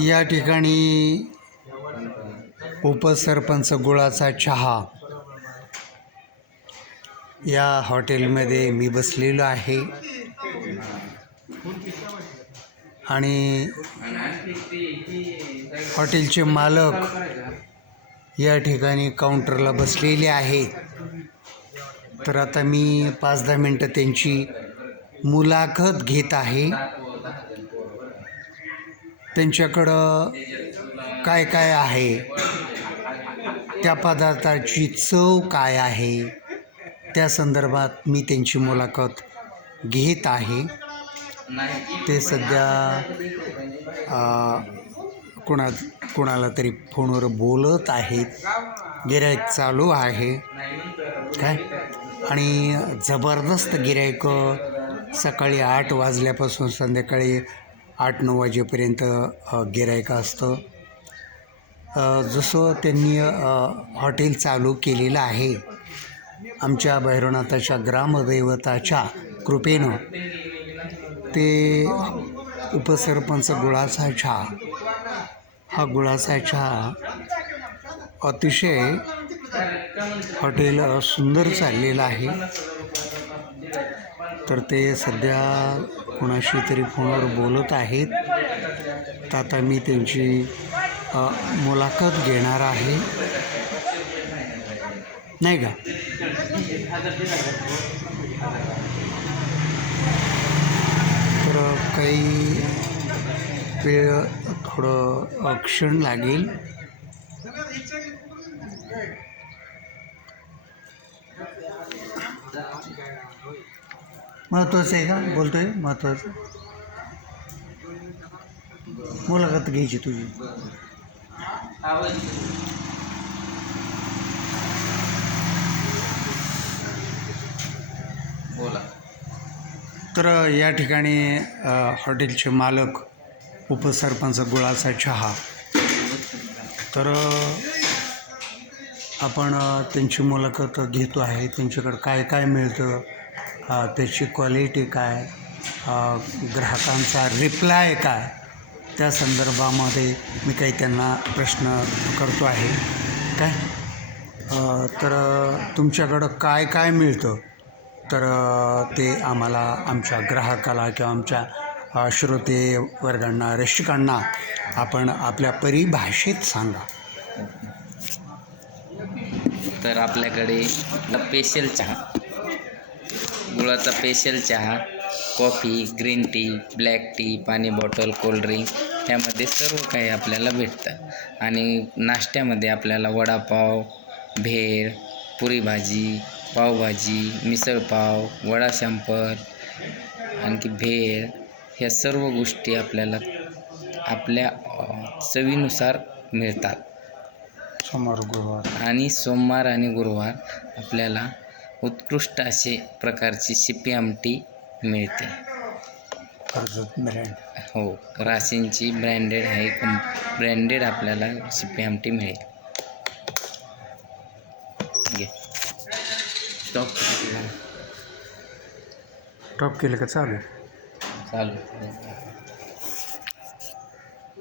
या ठिकाणी उपसरपंच गुळाचा चहा या हॉटेलमध्ये मी बसलेलो आहे आणि हॉटेलचे मालक या ठिकाणी काउंटरला बसलेले आहेत. तर आता मी 5-10 मिनटं त्यांची मुलाखत घेत आहे. त्यांच्याकडं काय काय आहे, त्या पदार्थाची चव काय आहे, त्या संदर्भात मी त्यांची मुलाखत घेत आहे. ते सध्या कोणाला तरी फोनवर बोलत आहेत. गिऱ्हाईक चालू आहे काय, आणि जबरदस्त गिऱ्हाईक सकाळी 8 वाजल्यापासून संध्याकाळी 8-9 वाजेपर्यंत गिऱ्हाईक असतं. जसं त्यांनी हॉटेल चालू केलेलं आहे, आमच्या भैरवनाथाच्या ग्रामदैवताच्या कृपेनं ते उपसरपंच गुळाचा चहा, हा गुळाचा चहा अतिशय हॉटेल सुंदर चाललेलं आहे. तर ते सध्या कोणाशी तरी फोनवर बोलत आहेत. तर आता मी त्यांची मुलाखत घेणार आहे, नाही का. तर काही वेळ थोडं क्षण लागेल. महत्त्वाचं आहे का बोलतोय, महत्त्वाचं मुलाखत घ्यायची तुझी. बोला. तर या ठिकाणी हॉटेलचे मालक उपसरपंच गुळाचा चहा, तर आपण त्यांची मुलाखत घेतो आहे. त्यांच्याकडं काय काय मिळतं, त्याची क्वालिटी काय, ग्राहकांचा रिप्लाय काय, त्या संदर्भामध्ये मी काही त्यांना प्रश्न करतो आहे काय. तर तुमच्याकडं काय काय मिळतं, तर ते आम्हाला, आमच्या ग्राहकाला किंवा आमच्या श्रोते वर्गांना, रसिकांना आपण आपल्या परिभाषेत सांगा. तर आपल्याकडे स्पेशल चहा, गुळाचा स्पेशल चहा, coffee, green tea, black tea, पाणी बॉटल, कोल्ड्रिंक ह्यामध्ये सर्व काही आपल्याला भेटतं. आणि नाश्त्यामध्ये आपल्याला वडापाव, भेळ, पुरी भाजी, पावभाजी, मिसळपाव, वडा शंपर, आणखी भेळ, ह्या सर्व गोष्टी आपल्याला आपल्या चवीनुसार मिळतात. आणि सोमवार आणि गुरुवार आपल्याला उत्कृष्ट असे प्रकारची शिपी आमटी मिळते. हो, राशींची ब्रँडेड आहे, ब्रँडेड आपल्याला शिपी आमटी मिळेल. टॉप केलं का चालू.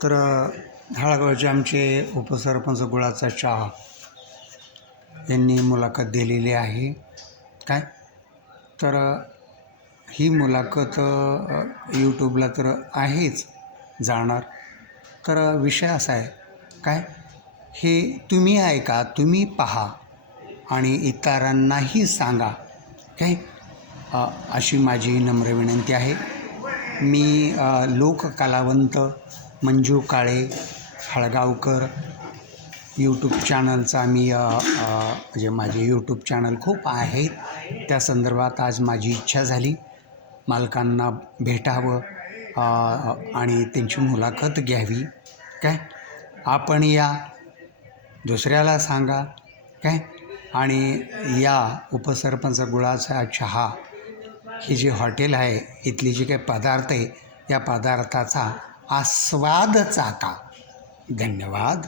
तर हळगावचे आमचे उपसरपंच गुळाचा चहा यांनी मुलाखत दिलेली आहे काय. तर ही मुलाखत यूट्यूबला तर आहेच जाणार. तर विषय असा आहे काय, हे तुम्ही ऐका, तुम्ही पहा आणि इतरांनाही सांगा काय, अशी माझी नम्र विनंती आहे. मी लोककलावंत मंजू काळे हळगावकर यूट्यूब चॅनलचा मी म्हणजे माझे यूट्यूब चॅनल खूप आहेत. त्या संदर्भात आज माझी इच्छा झाली मालकांना भेटावं आणि त्यांची मुलाखत घ्यावी काय. आपण या, दुसऱ्याला सांगा काय. आणि या उपसरपंच गुळाचा चहा ही जी हॉटेल आहे, इथली जी काही पदार्थ आहे, या पदार्थाचा आस्वाद चाका. धन्यवाद.